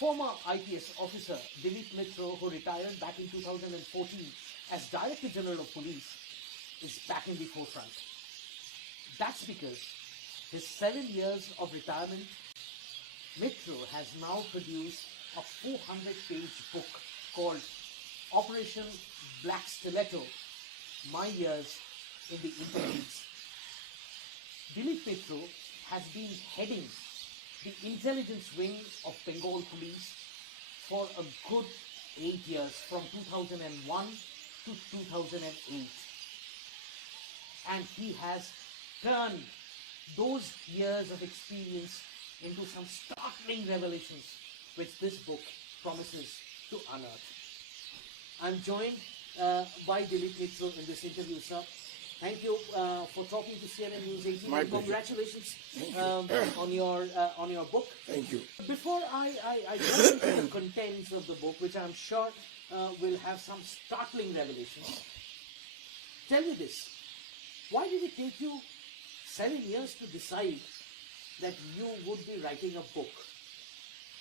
Former IPS officer Dilip Mitra, who retired back in 2014 as Director General of Police, is back in the forefront. That's because his 7 years of retirement, Mitra has now produced a 400-page book called Operation Black Stiletto, My Years in the Intelligence. Dilip Mitra has been heading the intelligence wing of Bengal Police for a good 8 years, from 2001 to 2008. And he has turned those years of experience into some startling revelations which this book promises to unearth. I'm joined by Dilip Mitra in this interview, sir. Thank you for talking to CNN News18. My and congratulations on your book. Thank you. Before I go into the contents of the book, which I'm sure will have some startling revelations, tell me this. Why did it take you 7 years to decide that you would be writing a book,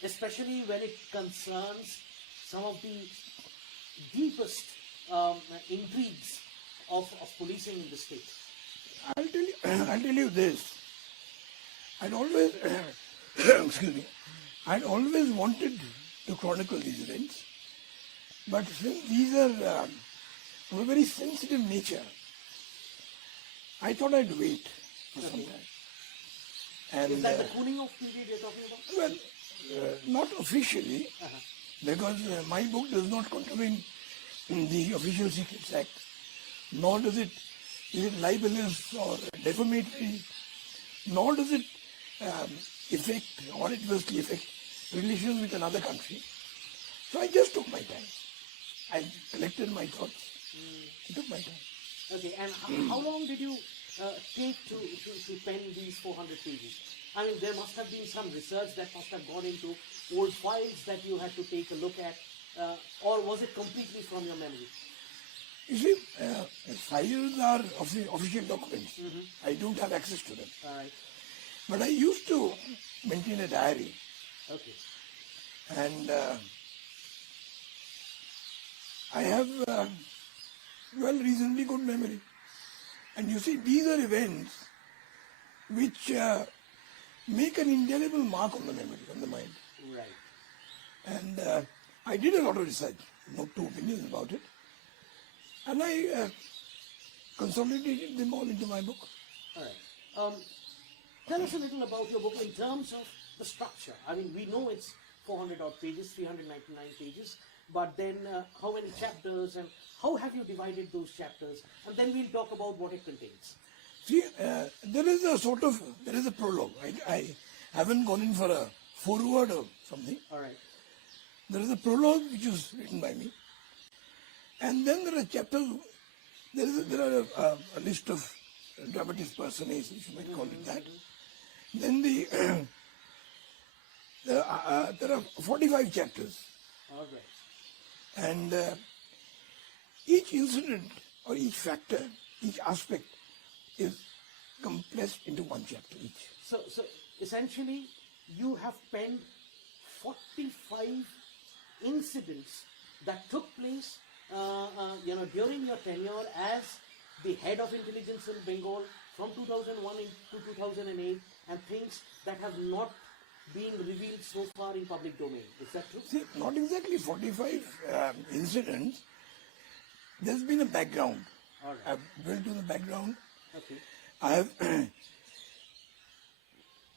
especially when it concerns some of the deepest intrigues of policing in the state? I'll tell you this. I'd always, excuse me, I'd always wanted to chronicle these events, but since these are of a very sensitive nature, I thought I'd wait for some time. And, is that the cooling off period you're talking about? Well, not officially, because my book does not contravene the Official Secrets Act, nor is it libelous or defamatory, nor does it affect or adversely affect relations with another country. So I just took my time. I collected my thoughts. I took my time. Okay, and how long did you take to pen these 400 pages? I mean, there must have been some research that must have gone into old files that you had to take a look at, or was it completely from your memory? You see, files are official documents. I don't have access to them. All right. But I used to maintain a diary. Okay. And I have, reasonably good memory. And you see, these are events which make an indelible mark on the memory, on the mind. Right. And I did a lot of research, not two opinions about it. And I consolidated them all into my book. All right. Tell us a little about your book in terms of the structure. I mean, we know it's 400 odd pages, 399 pages, but then how many chapters and how have you divided those chapters? And then we'll talk about what it contains. See, there is a prologue. I haven't gone in for a foreword or something. All right. There is a prologue which is written by me. And then there are chapters, there are a list of dramatist personages, you might call it that. Then there are 45 chapters. All right. And each incident or each factor, each aspect is compressed into one chapter each. So essentially, you have penned 45 incidents that took place during your tenure as the head of intelligence in Bengal from 2001 to 2008, and things that have not been revealed so far in public domain. Is that true? See, not exactly 45 incidents. There's been a background. All right. I've built to the background. Okay. I have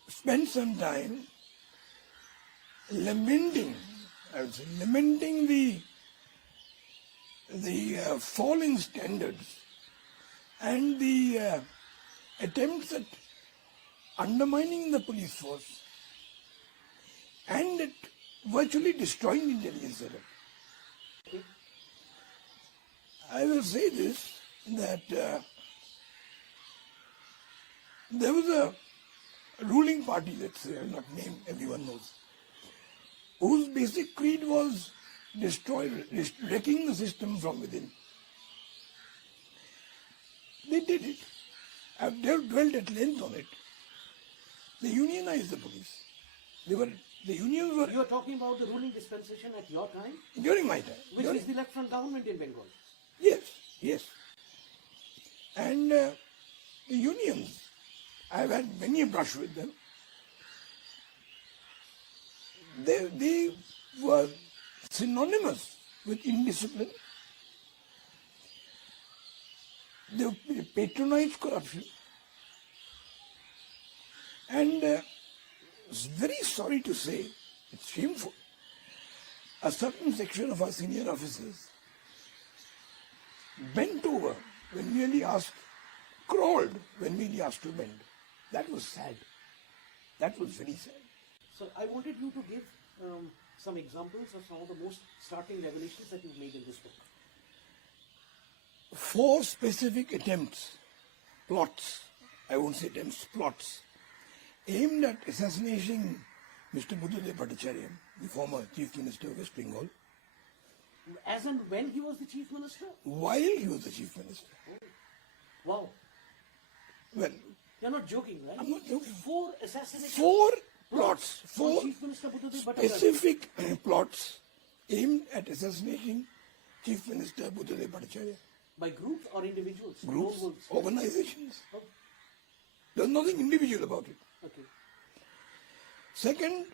spent some time lamenting the falling standards and the attempts at undermining the police force and at virtually destroying the intelligence setup. Okay. I will say this, that there was a ruling party, let's say, I'll not name, everyone knows, whose basic creed was wrecking the system from within. They did it. I've dwelt at length on it. They unionized the police. They were The unions were You are talking about the ruling dispensation at your time, during my time. which During- is the left front government in Bengal. Yes, yes. And the unions, I've had many a brush with them. They were synonymous with indiscipline. They patronized corruption. And it's very sorry to say, it's shameful, a certain section of our senior officers bent over when merely asked, crawled when merely asked to bend. That was sad. That was very sad. So I wanted you to give some examples of some of the most startling revelations that you've made in this book. 4 specific attempts, plots, I won't say attempts, plots, aimed at assassinating Mr. Buddhadeb Bhattacharya, the former Chief Minister of West Bengal, As and when he was the chief minister? while he was the Chief Minister. Wow. Well, You're not joking, right? I'm not joking. 4 assassinations. 4 plots, for 4 Chief Minister Buddhadeb Bhattacharya. specific plots aimed at assassinating Chief Minister Buddhadeb Bhattacharya. By groups or individuals? Groups, Lone wolves? organizations. Oh, There's nothing individual about it. okay. Second,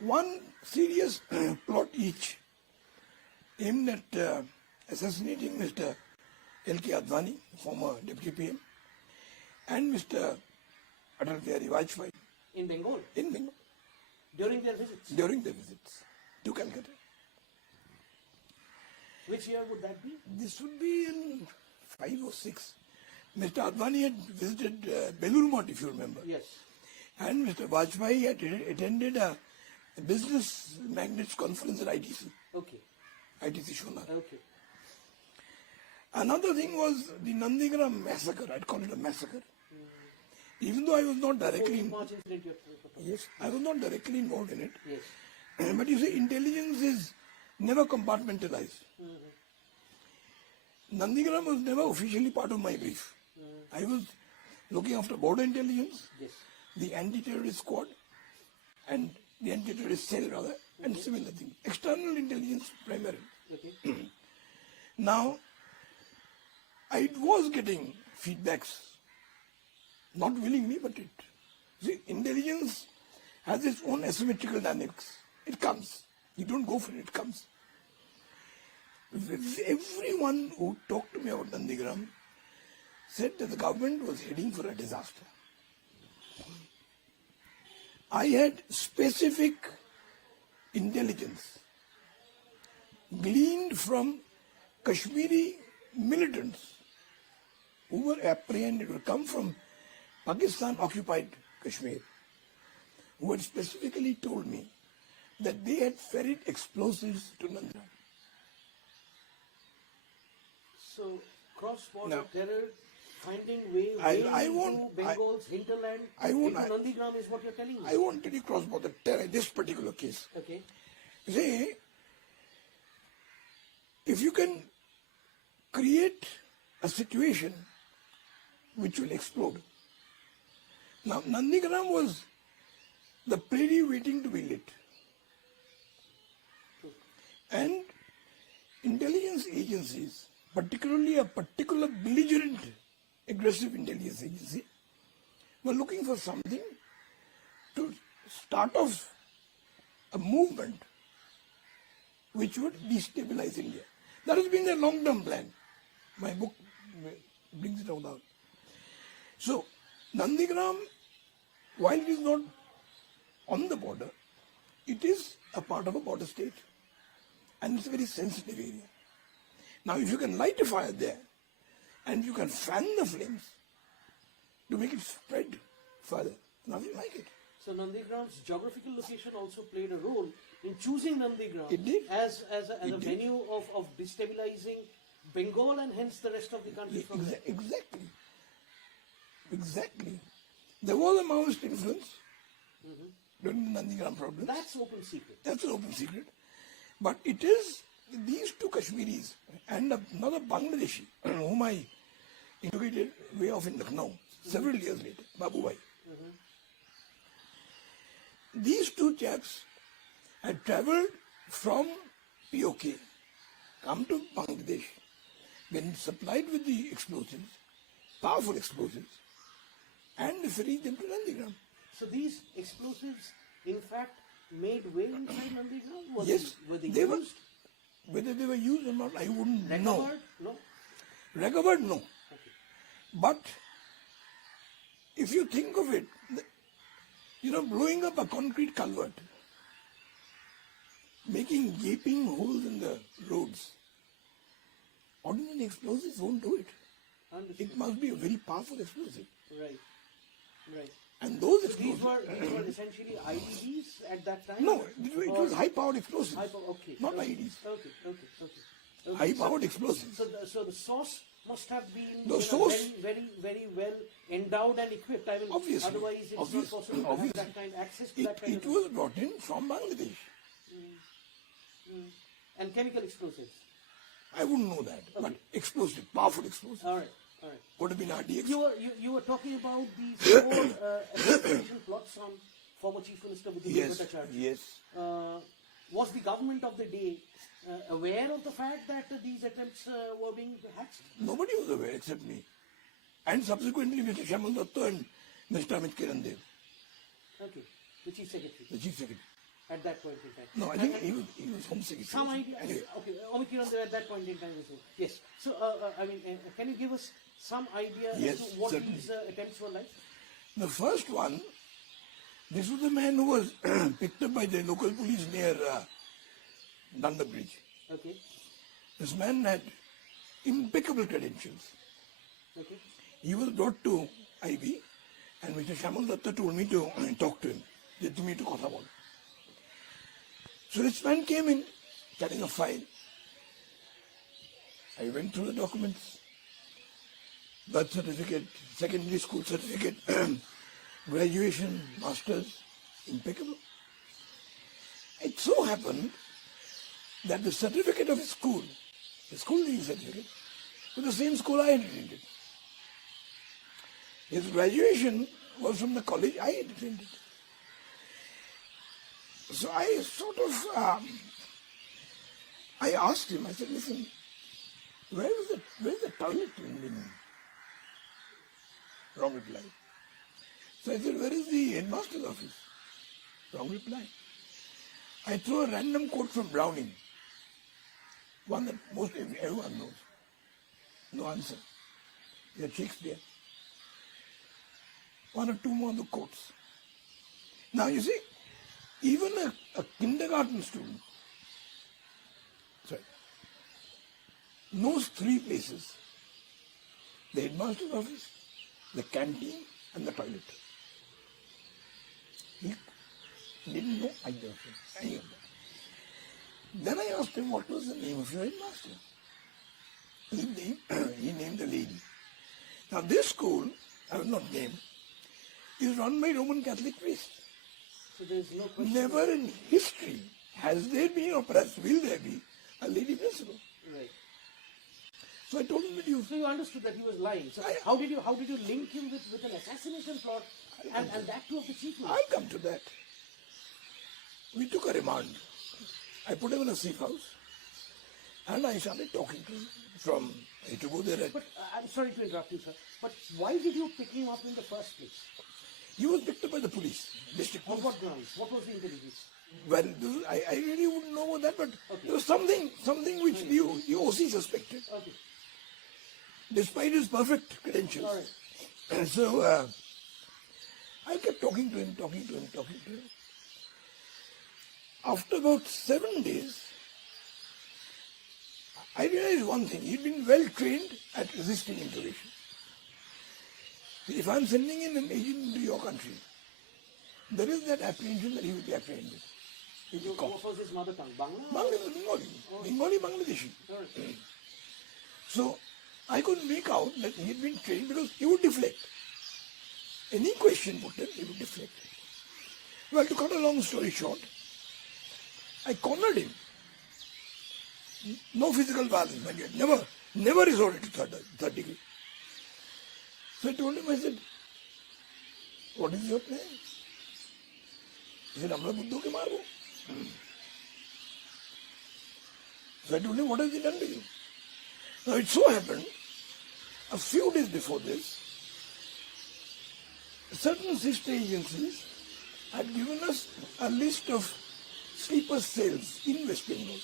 1 serious plot each aimed at assassinating Mr. L.K. Advani, former Deputy PM, and Mr. Vaypayee In Bengal? in Bengal During their visits? during their visits to Calcutta. Which year would that be? This would be in 5 or 6. Mr. Advani had visited Belur Mott, if you remember. Yes. And Mr. Vaypayee had attended a business magnates conference at ITC, Okay. ITC Shona. Okay. Another thing was the Nandigram massacre. I'd call it a massacre. Even though I was not directly March incident you're talking. yes, I was not directly involved in it. Yes. But you see, intelligence is never compartmentalized. Nandigram was never officially part of my brief. I was looking after border intelligence, Yes. the anti-terrorist squad, and the anti-terrorist cell rather, and similar things. External intelligence primarily. Okay. Now, I was getting feedbacks, not willingly, but it. See, intelligence has its own asymmetrical dynamics. It comes. You don't go for it, it comes. Everyone who talked to me about Nandigram said that the government was heading for a disaster. I had specific intelligence gleaned from Kashmiri militants who were apprehended, who come from Pakistan-occupied Kashmir, who had specifically told me that they had ferried explosives to Nandigram. So, cross-border Now, terror, finding way I into won't- Bengal's hinterland, I won't- into Nandigram is what you're telling me. I won't tell you cross-border terror, this particular case. Okay. See, if you can create a situation which will explode. Now, Nandigram was the prairie waiting to be lit. And intelligence agencies, particularly a particular belligerent, aggressive intelligence agency, were looking for something to start off a movement which would destabilize India. That has been their long-term plan. My book brings it all out. So, Nandigram, while it is not on the border, it is a part of a border state. And it's a very sensitive area. Now, if you can light a fire there, and you can fan the flames to make it spread further, nothing like it. So Nandigram's geographical location also played a role in choosing Nandigram It did. as a It did. venue of destabilizing Bengal and hence the rest of the country from there. Exactly. Exactly. There was a Maoist influence during the Nandigram problem. That's open secret. That's an open secret. But it is these two Kashmiris and another Bangladeshi whom I interrogated way off in Lucknow several years later, Babu Bhai. these two chaps had travelled from POK, come to Bangladesh, been supplied with the explosives, powerful explosives, and ferried them to Nandigram. So these explosives, in fact, made way inside Nandigram? Yes, were they they were. used? Whether they were used or not, I wouldn't know. Recovered? No? Recovered, no. Okay. But if you think of it, blowing up a concrete culvert, making gaping holes in the roads, ordinary explosives won't do it. Understood. It must be a very powerful explosive. Right. Right. And those So explosives... these were essentially IEDs at that time? No, it was high-powered explosives. Okay. Not IEDs. Okay. High-powered explosives. So the source must have been The source- very, very well endowed and equipped. I mean, Obviously. otherwise it's not possible to have that kind of access to that kind It of... was brought in from Bangladesh. And chemical explosives. I wouldn't know that, but explosive, powerful explosives. All right. Would have been RDX. You were talking about these four assassination plots on former Chief Minister Bhattacharya. Yes. Was the government of the day aware of the fact that these attempts were being hatched? Nobody was aware except me. And subsequently Mr. Shamal Datta and Mr. Amit Kirandev, Okay. The Chief Secretary. the Chief Secretary. At that point in time. No, I think he was Home Secretary. Some idea. Anyway. Okay. Amit Kirandev at that point in time as well. Yes. So, can you give us some idea Yes, as to what certainly. these attempts were like? The first one, this was the man who was picked up by the local police near Nanda Bridge. Okay. This man had impeccable credentials. Okay. He was brought to IB and Mr. Shamal Datta told me to talk to him. To me to Kotha bol. So this man came in carrying a file. I went through the documents, birth certificate, secondary school certificate, graduation, masters, impeccable. It so happened that the certificate of his school, the school leaving certificate, was the same school I had attended. His graduation was from the college I had attended. So I sort of, I asked him, I said, listen, where's the toilet in Wrong reply. So I said, where is the headmaster's office? Wrong reply. I threw a random quote from Browning, one that most everyone knows. No answer. You had Shakespeare. One or two more of the quotes. Now you see, even a kindergarten student knows three places: the headmaster's office, the canteen, and the toilet. He didn't know either of them, any of them. Then I asked him, what was the name of your headmaster? He named the lady. Now this school, I will not name, is run by Roman Catholic priests. So there is no question. Never in history has there been, or perhaps will there be, a lady principal. Right. So I told him that you... So you understood that he was lying. So how did you link him with an assassination plot and that too of the chief minister? I'll come to that. We took a remand. I put him in a safe house and I started talking to him from... I had to go there. But I'm sorry to interrupt you, sir. But why did you pick him up in the first place? He was picked up by the police, district On police. what grounds? What was the intelligence? Well, I really wouldn't know about that, but there was something which the OC suspected, Okay. despite his perfect credentials. All right. And so I kept talking to him. After about 7 days, I realized one thing: he'd been well trained at resisting interrogation. If I'm sending in an agent into your country, there is that apprehension that he will be apprehended. He will be caught. What was his mother tongue? Bangla? Bengali, Bangladeshi. All right. So I couldn't make out that he had been trained because he would deflect. Any question put in, he would deflect. Well, to cut a long story short, I cornered him. No physical violence, my dear. Never resorted to third degree. So I told him, I said, what is your plan? He said, "Amra Buddho ke marbo." So I told him, "What has he done to you?" Now it so happened, a few days before this, certain sister agencies had given us a list of sleeper cells in West Bengal.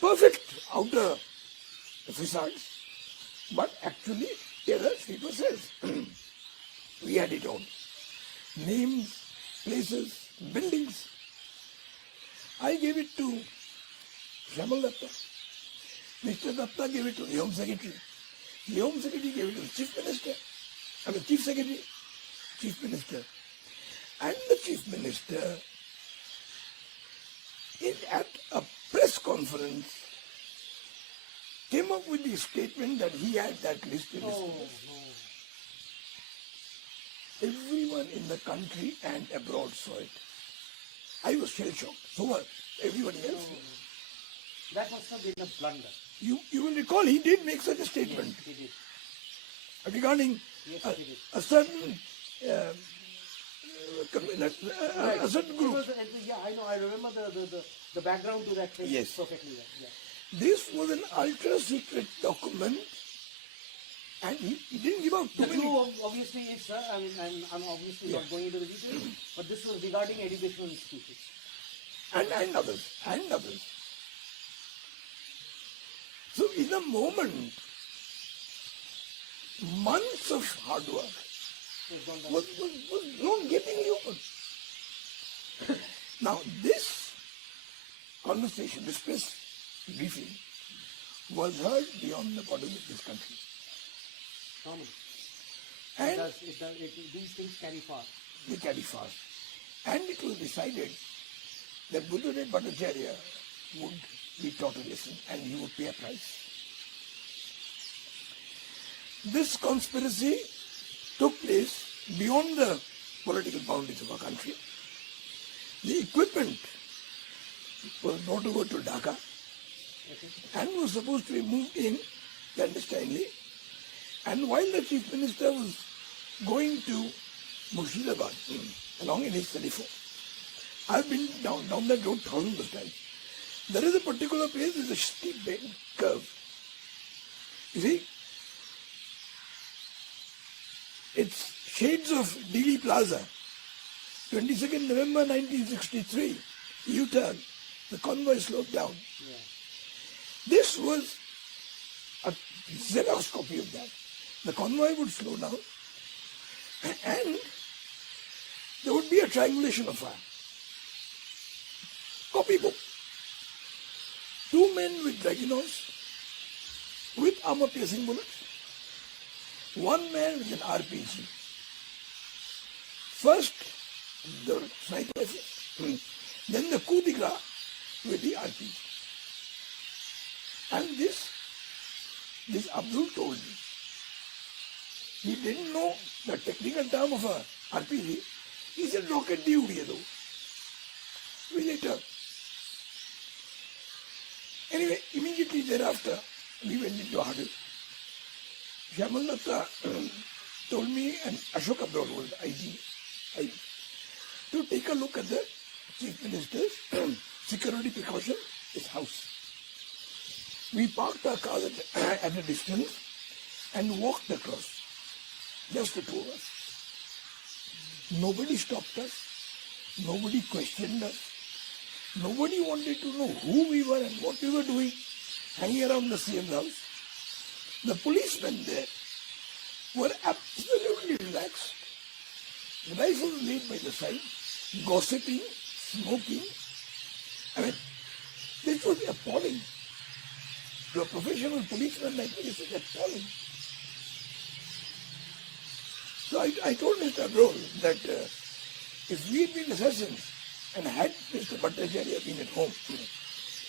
Perfect outer facades, but actually there are sleeper cells. We had it all. Names, places, buildings. I gave it to Shamal Datta. Mr. Datta gave it to the Home Secretary. The Home Secretary gave it to the Chief Minister. Chief Secretary, Chief Minister. And the Chief Minister, at a press conference, came up with the statement that he had that list in his place. Everyone in the country and abroad saw it. I was shell-shocked. So were everybody else. That must have been a blunder. You will recall he did make such a statement. Yes, he did. Regarding Yes, he did. a certain a certain group. Yeah, I know. I remember the background to that thing Yes. perfectly well. Yeah. This was an ultra-secret document, and he didn't give out too The many. clue obviously is, sir, I mean, I'm obviously not going into the details, but this was regarding educational institutions. And others. So in a moment, months of hard work It was done by- was not getting open. Now this conversation, this press briefing, was heard beyond the borders of this country. Common. And These things carry far. they carry fast. And it was decided that Buddhadeb Bhattacharya would be taught a lesson and he would pay a price. This conspiracy took place beyond the political boundaries of our country. The equipment was brought over to Dhaka and was supposed to be moved in clandestinely. And while the Chief Minister was going to Murshidabad along in his telephone, I've been down that road thousands of times. There is a particular place, there's a steep bend curve. You see, it's shades of Dili Plaza. 22nd November 1963, U-turn, the convoy slowed down. Yeah. This was a Xerox copy of that. The convoy would slow down and there would be a triangulation of fire. Copybook. Two men with Dragunos with armor-piercing bullets. One man with an RPG. First, the sniper rifle, then the coup de grace with the RPG. And this Abdul told me. He didn't know the technical term of a RPG. He said rocket di udi hai do. We later. Anyway, immediately thereafter, we went into a huddle. Shamal Datta told me, and Ashok Abdul was IG, to take a look at the Chief Minister's security precaution, his house. We parked our cars at a distance and walked across, just the two of us. Nobody stopped us, nobody questioned us, nobody wanted to know who we were and what we were doing, hanging around the CM's house. The policemen there were absolutely relaxed. Rifles laid by the side, gossiping, smoking. I mean, this was appalling. To a professional policeman like me, this was appalling. So I told Mr. Abrol that if we had been assassins and had Mr. Bhattacharya been at home,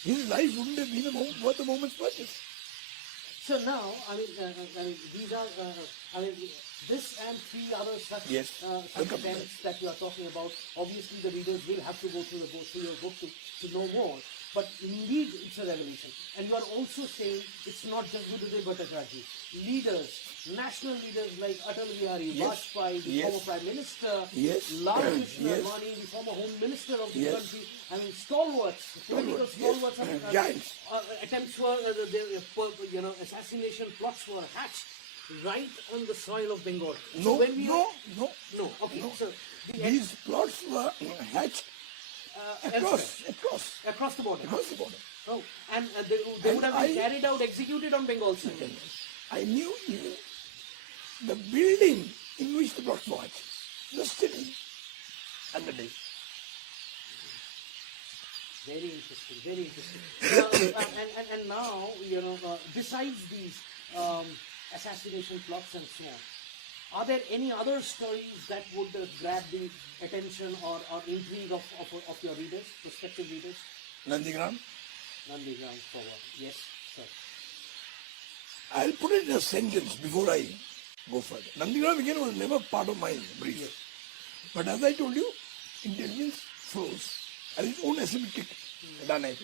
his life wouldn't have been worth a moment's purchase. So now, these are, this and three other such events that you are talking about. Obviously, the readers will have to go through your book to know more. But indeed, it's a revolution. And you are also saying it's not just Buddhadeb Bhattacharya. Leaders, national leaders like Atal Bihari Vajpayee, the former Prime Minister, Lal Krishna Advani, the former Home Minister of the country, I mean, stalwarts, political stalwarts, attempts were, assassination plots were hatched right on the soil of Bengal. No, so when no. Okay, no. so These plots were hatched across the border. Across the border. Oh, and they would have been carried out, executed on Bengal soil. I knew even the building in which the plots were hatched, the city and the day. Very interesting, very interesting. And now, besides these assassination plots and so on, are there any other stories that would grab the attention or intrigue of your readers, prospective readers? Nandigram? Nandigram, forward. Yes, sir. I'll put it in a sentence before I go further. Nandigram again was never part of my brief. Yes. But as I told you, intelligence flows as its own asymmetric dynamics.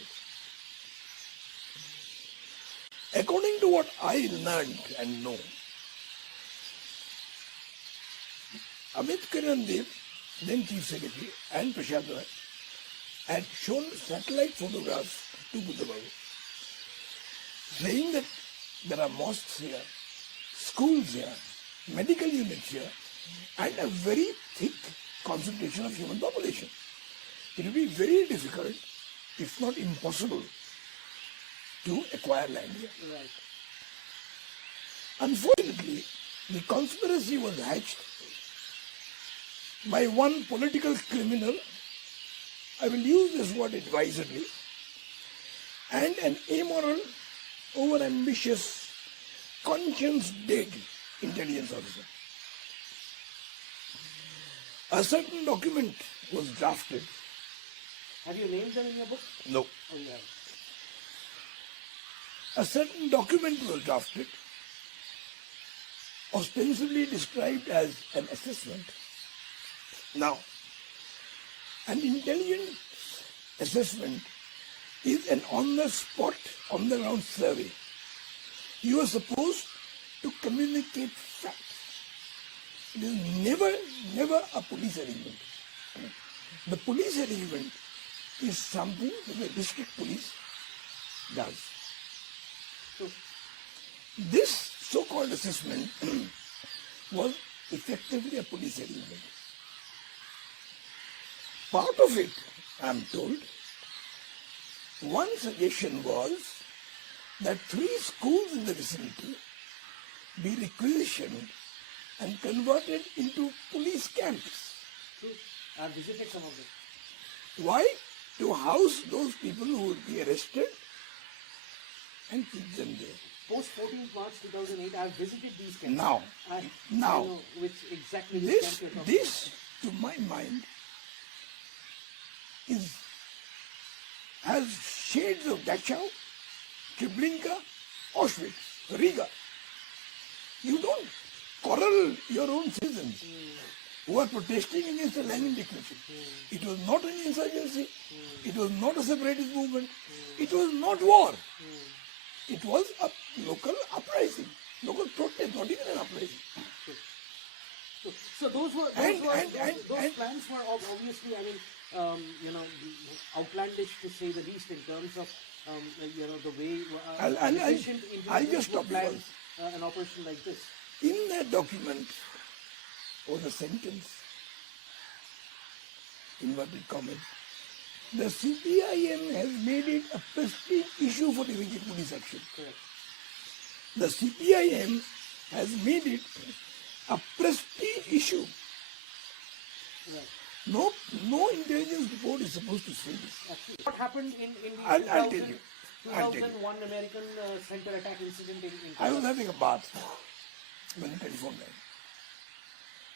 According to what I learned and know, Amit Kiran Dev, then Chief Secretary, and Prashad Roy had shown satellite photographs to Buddhadeb, saying that there are mosques here, schools here, medical units here, and a very thick concentration of human population. It will be very difficult, if not impossible, to acquire land here. Right. Unfortunately, the conspiracy was hatched by one political criminal, I will use this word advisedly, and an amoral, over-ambitious, conscience-dead intelligence officer. A certain document was drafted. Have you named them in your book? No. Oh, yeah. A certain document was drafted, ostensibly described as an assessment. Now, an intelligence assessment is an on-the-spot, on-the-ground survey. You are supposed to communicate facts. It is never a police arrangement. The police arrangement is something that the district police does. So, this so-called assessment was effectively a police arrangement. Part of it, I am told, one suggestion was that 3 schools in the vicinity be requisitioned and converted into police camps. True. I have visited some of them. Why? To house those people who would be arrested and keep them there. Post 14th March 2008, I have visited these camps. Now, I know which exactly which camp you're talking this, to my mind, has shades of Dachau, Treblinka, Auschwitz, Riga. You don't quarrel your own citizens who are protesting against the land dictatorship. It was not an insurgency. It was not a separatist movement. It was not war. It was a local uprising, local protest, not even an uprising. So those plans were obviously, outlandish to say the least in terms of, the way I'll just stop plan an operation like this. In that document was a sentence, inverted commas, the CPIM has made it a prestige issue for immediate police action. Correct. The CPIM has made it a prestige issue. Right. No intelligence report is supposed to say this. Actually, what happened in the I'll tell you. 2001 American center attack incident in I was having a bath when the telephone rang.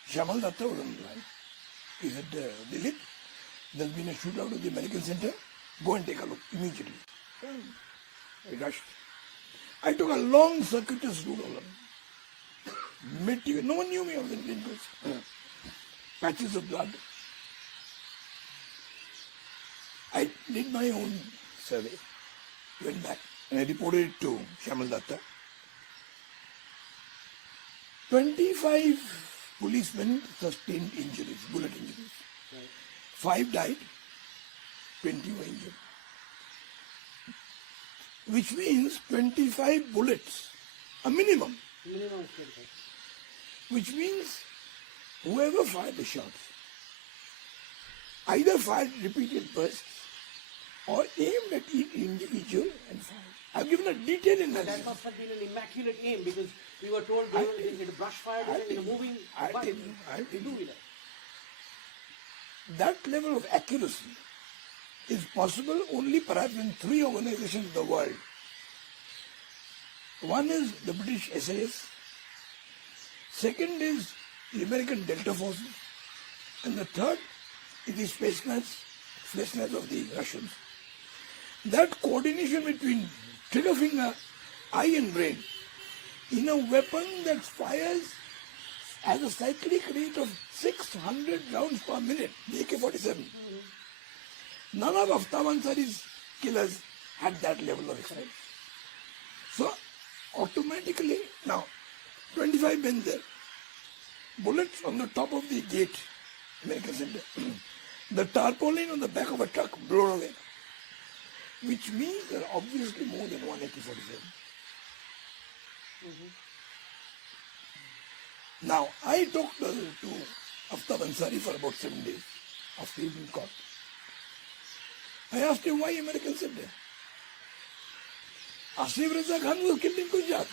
Shamal Datta was on the line. He said, Dilip, there's been a shootout at the American Center. Go and take a look immediately. I rushed. I took a long circuitous route all around. No one knew me. I was in plain clothes. Patches of blood. I did my own survey. Went back and I reported it to Shamal Datta. 25 policemen sustained injuries, bullet injuries. Right. 5 died, 20 were injured. Which means 25 bullets, a minimum. Minimum of 25. Which means whoever fired the shots either fired repeated bursts or aimed at each individual and fired. I've given a detailed analysis. That must have been an immaculate aim because we were told they were a brush fire in a moving bike. Two-wheeler. That level of accuracy is possible only perhaps in 3 organizations in the world. One is the British SAS, second is the American Delta Forces, and the third is the Spetsnaz of the Russians. That coordination between trigger finger, eye and brain in a weapon that fires at a cyclic rate of 600 rounds per minute, the AK-47. None of Aftab Ansari's killers had that level of experience. So automatically, now 25 men there, bullets on the top of the gate, American Center, the tarpaulin on the back of a truck blown away, which means there are obviously more than one AK-47. Now, I talked to Aftab Ansari for about 7 days after he'd been caught. I asked him why American Center. Asif Raza Khan was killed in Gujarat.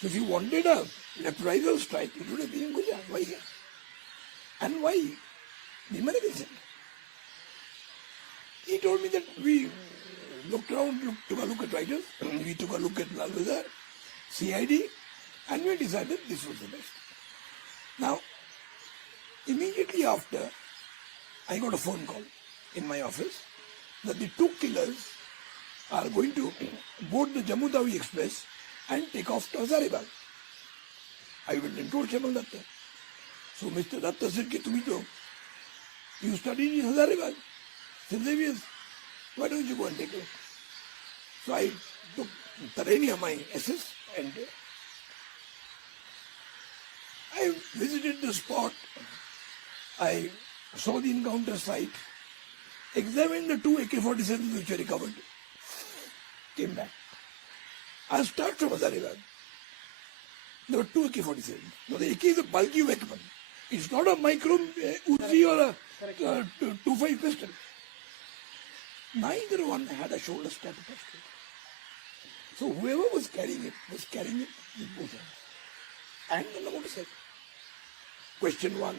So if he wanted a reprisal strike, it would have been in Gujarat. Why here? And why the American Center? He told me that we looked around, took a look at writers, we took a look at Lal Bazaar, CID, and we decided this was the best. Now, immediately after, I got a phone call in my office that the 2 killers are going to board the Jammu Tawi Express and take off to Hazaribagh. I went and told Shamal Datta. So Mr. Datta said, you studied in Hazaribagh, St. Xavier's, why don't you go and take a look? So I took Tarania, my SS, and I visited the spot. I saw the encounter site, examined the 2 AK-47s which were recovered, came back. I start from Hazaribagh. There were 2 AK-47s. Now the AK is a bulky weapon. It's not a micro Uzi or a 2.5 pistol. Neither one had a shoulder strap attached to it. So whoever was carrying it with both hands. And on the motorcycle. Question 1.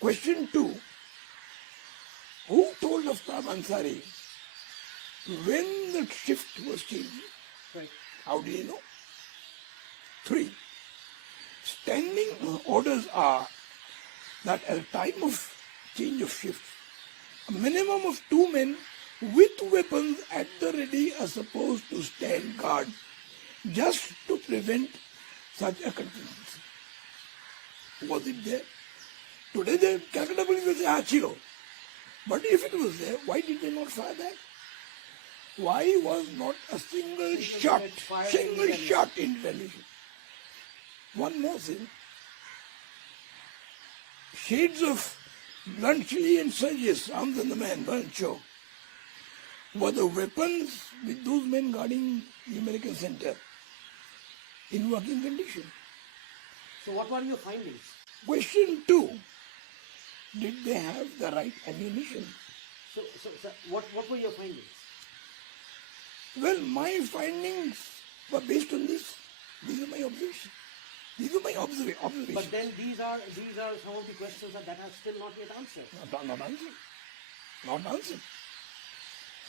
Question 2. Who told Aftab Ansari when the shift was changing? Right. How did he know? 3. Standing orders are that at a time of change of shift, a minimum of 2 men with weapons at the ready are supposed to stand guard just to prevent such a contingency. Was it there? Today the Calcutta police will say, chilo. But if it was there, why did they not fire back? Why was not a single shot in retaliation? One more thing. Shades of blunt chili and Sergius, arms and the man, burnt show. Were the weapons with those men guarding the American Center in working condition? So what were your findings? Question 2. Did they have the right ammunition? So what were your findings? Well, my findings were based on this. These are my observations. These are my observations. But then these are some of the questions that are still not yet answered. Not answered. Not answered.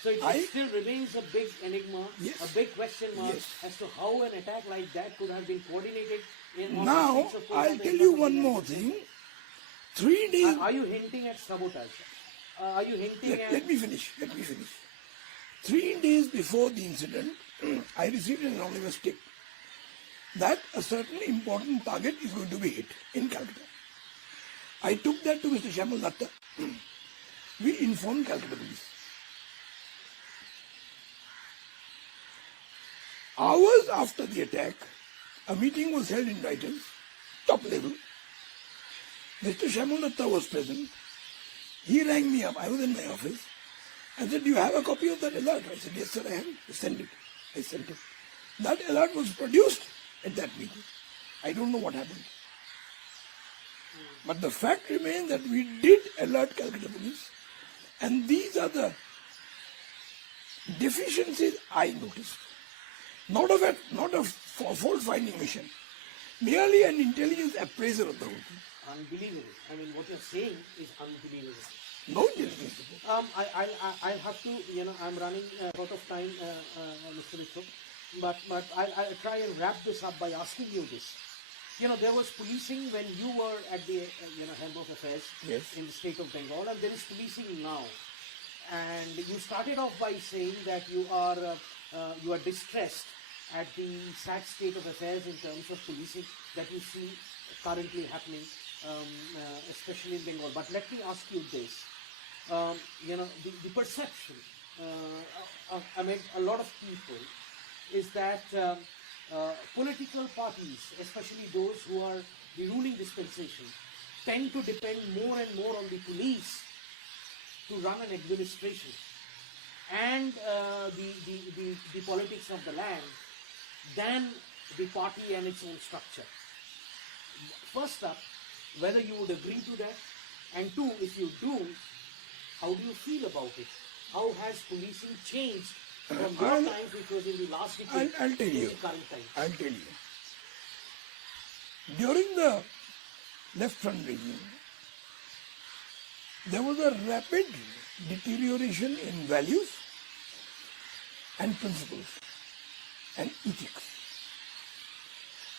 So it still remains a big enigma, Yes. a big question mark Yes. as to how an attack like that could have been coordinated. Now, I'll tell you one more thing. 3 days... Are you hinting at sabotage? Are you hinting at... Let me finish. 3 days before the incident, I received an anonymous tip that a certain important target is going to be hit in Calcutta. I took that to Mr. Shamal Datta. We informed Calcutta police. Hours after the attack, a meeting was held in Brighton, top level. Mr. Shamulatta was present. He rang me up. I was in my office. I said, do you have a copy of that alert? I said, yes, sir, I have. Send it. I sent it. That alert was produced at that meeting. I don't know what happened. But the fact remains that we did alert Calcutta Police, and these are the deficiencies I noticed. Not a fault-finding mission, merely an intelligence appraiser of the whole thing. Unbelievable. I mean, what you're saying is unbelievable. No intelligence report. I have to, I'm running out of time, Mr. Mitra, but I'll try and wrap this up by asking you this. There was policing when you were at the, helm of affairs in the state of Bengal, and there is policing now. And you started off by saying that you are distressed at the sad state of affairs in terms of policing that you see currently happening, especially in Bengal. But let me ask you this. The perception among a lot of people is that political parties, especially those who are the ruling dispensation, tend to depend more and more on the police to run an administration and the politics of the land than the party and its own structure. First up, whether you would agree to that, and two, if you do, how do you feel about it? How has policing changed from your times, which was in the last decade, I'll tell to you. the current time? I'll tell you. During the left front regime, there was a rapid deterioration in values and principles and ethics.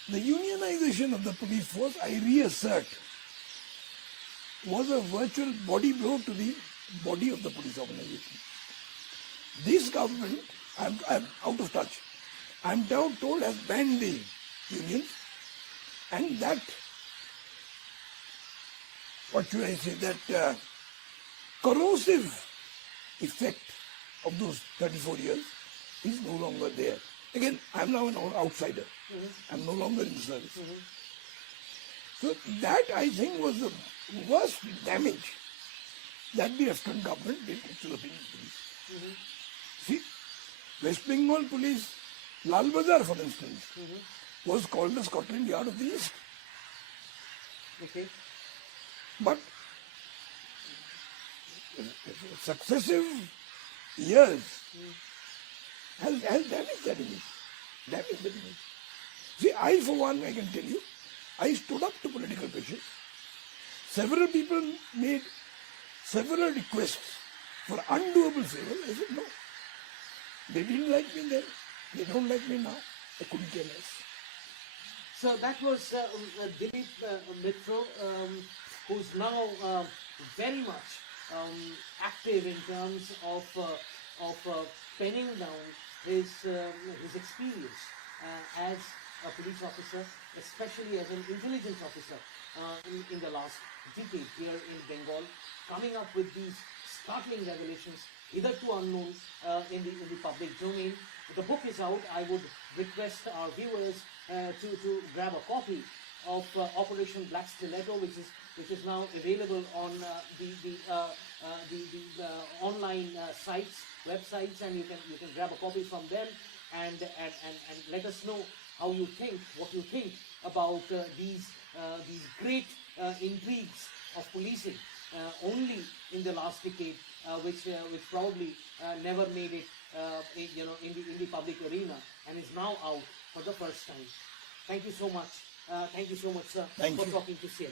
The unionization of the police force, I reassert, was a virtual body blow to the body of the police organization. This government, I'm out of touch, I'm now told has banned the unions, and that, what should I say, that corrosive effect of those 34 years is no longer there. Again, I'm now an outsider. I'm no longer in the service. So that, I think, was the worst damage that the Western government did to the police. See, West Bengal police, Lal Bazar, for instance, was called the Scotland Yard of the East. Okay. But successive years has damaged that image. See, I for one, I can tell you, I stood up to political pressure. Several people made several requests for undoable favors. I said no. They didn't like me then. They don't like me now. I couldn't care less. So that was Dilip Mitra, who's now very much active in terms of penning down his experience as a police officer, especially as an intelligence officer in the last decade here in Bengal, coming up with these startling revelations, hitherto unknown in the public domain. The book is out. I would request our viewers to grab a copy of Operation Black Stiletto, which is now available on the online websites, and you can grab a copy from them and let us know how you think, what you think about these great intrigues of policing only in the last decade, which probably never made it in the public arena and is now out for the first time. Thank you so much. Thank you so much, sir, for talking to CNN.